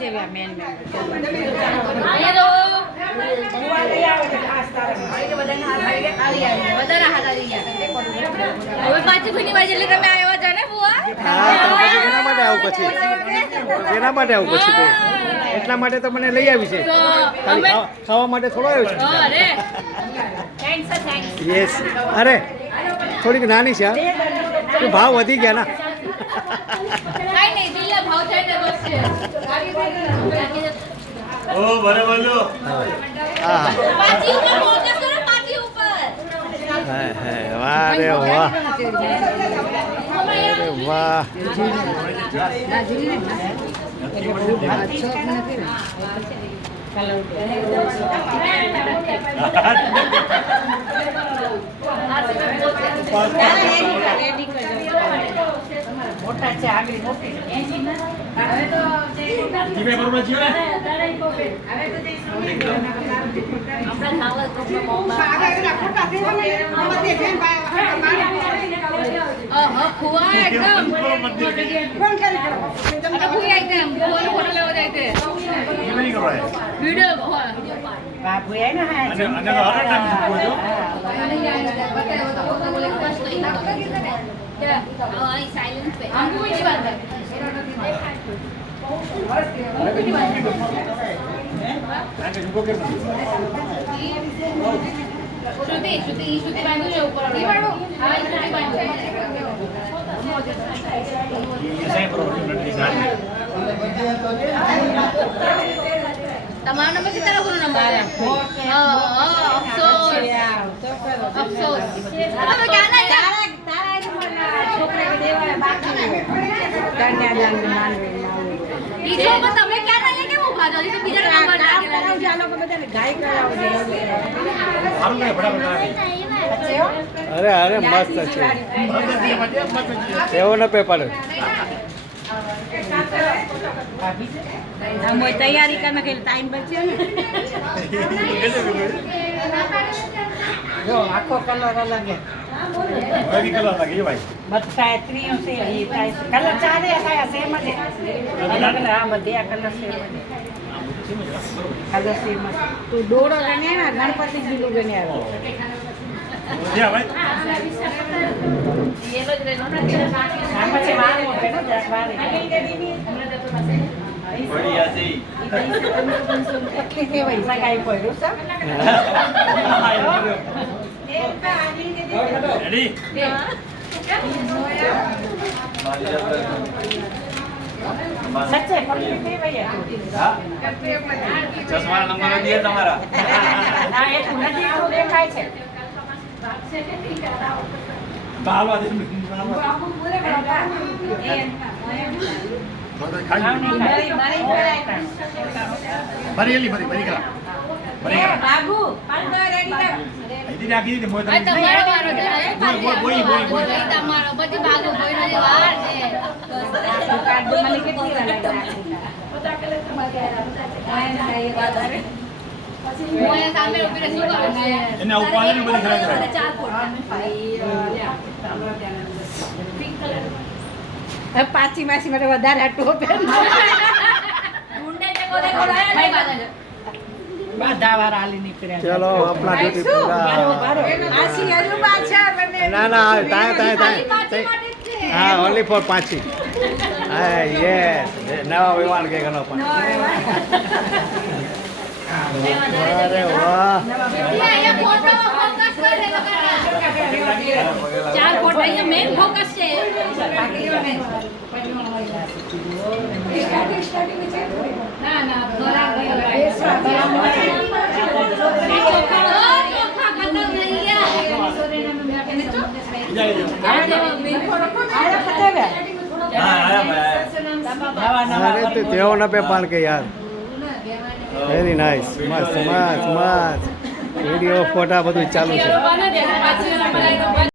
છે મેન હવે પાછી ઘણી વાર એટલે તમે આવ્યા છો ને બુઆ? હા તો પછી એના માટે આવું પછી એના માટે આવું પછી તો એટલા માટે તો મને લઈ આવી છે ખાલી ખાવા માટે થોડો આવ્યો છે અરે થેન્ક્સ થેન્ક્સ. યસ અરે થોડીક નાની છે તો ભાવ વધી ગયા ના કાઈ નહીં દિલ્લા ભાવ થાય ને બસ છે. ઓ બરાબર લો હા પાછી ઉપર ફોકસ કરો પાછી ઉપર. હે વાહ રે વાહ અરે વાહ મોટા છે આગળ મોટી જીવે બરોબર જીવે શ્રુતિ બાંધું છે ઉપર હા શ્રુતિ બાંધું તમારો નંબર કેટલા લોકોનો નંબર અફસોસ અફસોસ તમે ક્યાં તમે ક્યાં ના કેમ ઉભા છો તો બીજા નંબર અરે અરે મસ્ત છે એવો ન પેપાડે તૈયારી કરવા કે ટાઈમ બચે ને જો આખો કલર અલગ હે કઈ કલર લાગે ભાઈ બધા ત્રીઓ છે એ કલર ચારે આયા સેમ જ અલગ અલગ આ બધા કલર સેમ કલર સેમ તું દોડો ગણે ને ગણપતિ જીલું ગણે આવ્યો જા ભાઈ એલો જ રેનો ને પછી વાર મોટે ને વાર બઢિયા છે કેટલી કેવાય સગાઈ પડ્યું સર રેડી સચ્ચે કેટલી કેવાય હા ચશ્મા નંબર દે તમારા આ એક નદી તો દેખાય છે બાલવા દે ભરી કરા બાબુ પાંડો રેડી કર આઈડી રાખી દે મોય તમારો વારો છે બોઈ તમારો પછી ભાગો બોઈનો જે વાર છે કાર્ડ મને કેટલી વાર મોય સામે ઉભી રહી શું કરે એને ઉપાડે બધી ખરાબ કરે ચાર ફોટ પાછી માસી માટે વધારે ટોપે બધા વાર આલી નીકળ્યા ચલો આપણા ડ્યુટી પૂરા આસી હજુ પાછા બને ના ના તાય હા ઓનલી ફોર પાંચી હા યસ નવા વિમાન કે ગનો પણ અરે વાહ ચાર ફોટો અહીંયા મેઇન ફોકસ છે ના ના દોરા અરે તે તેઓ ન પેપાણ કે યાર વેરી નાઇસ મસ્ત મસ્ત મસ્ત વિડીયો ફોટા બધું ચાલુ છે